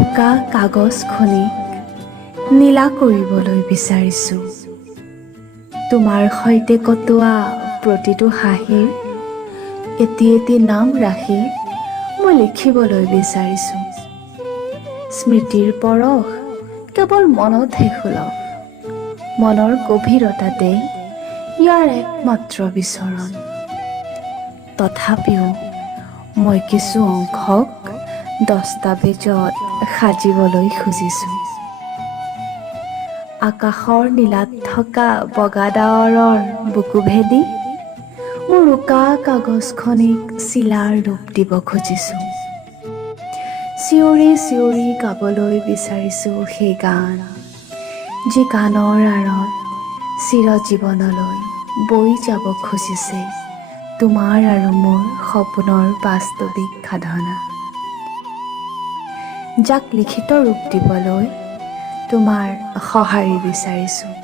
উকা কাগজখনিক নীলা কৰিবলৈ বিচাৰিছোঁ। তোমাৰ সৈতে কটোৱা প্ৰতিটো হাঁহিৰ এটি এটি নাম ৰাখি মই লিখিবলৈ বিচাৰিছোঁ। স্মৃতিৰ পৰশ কেৱল মনতহে সুলভ, মনৰ গভীৰতাতেই ইয়াৰ একমাত্ৰ বিচৰণ। তথাপিও মই কিছু অংশক দস্তাবেজত সাজিবলৈ খুজিছোঁ। আকাশৰ নীলাত থকা বগা ডাৱৰৰ বুকু ভেদি মোৰ উকা কাগজখনিক চিলাৰ ৰূপ দিব খুজিছোঁ। চিঞৰি চিঞৰি গাবলৈ বিচাৰিছোঁ সেই গান, যি গানৰ আঁৰত চিৰজীৱনলৈ বৈ যাব খুজিছে তোমাৰ আৰু মোৰ সপোনৰ বাস্তৱিক সাধনা, যাক লিখিত ৰূপ দিবলৈ তোমাৰ সঁহাৰি বিচাৰিছোঁ।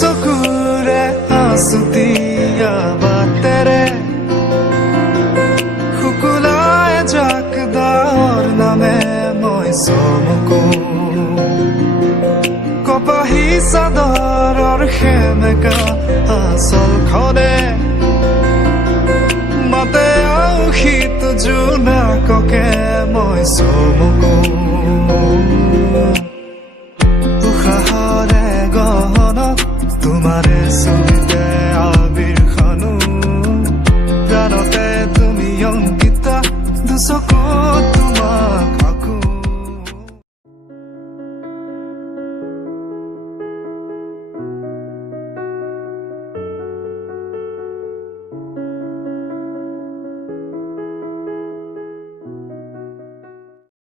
চকুৰে আঁচুতীয়া বাটেৰে শুকুলাই জাক দাৱৰ নামে মই চমকো। কপাহী চাদৰৰ সেমেকা আঁচলখনে মাতে আউসীত জোনাককে মই চমকো।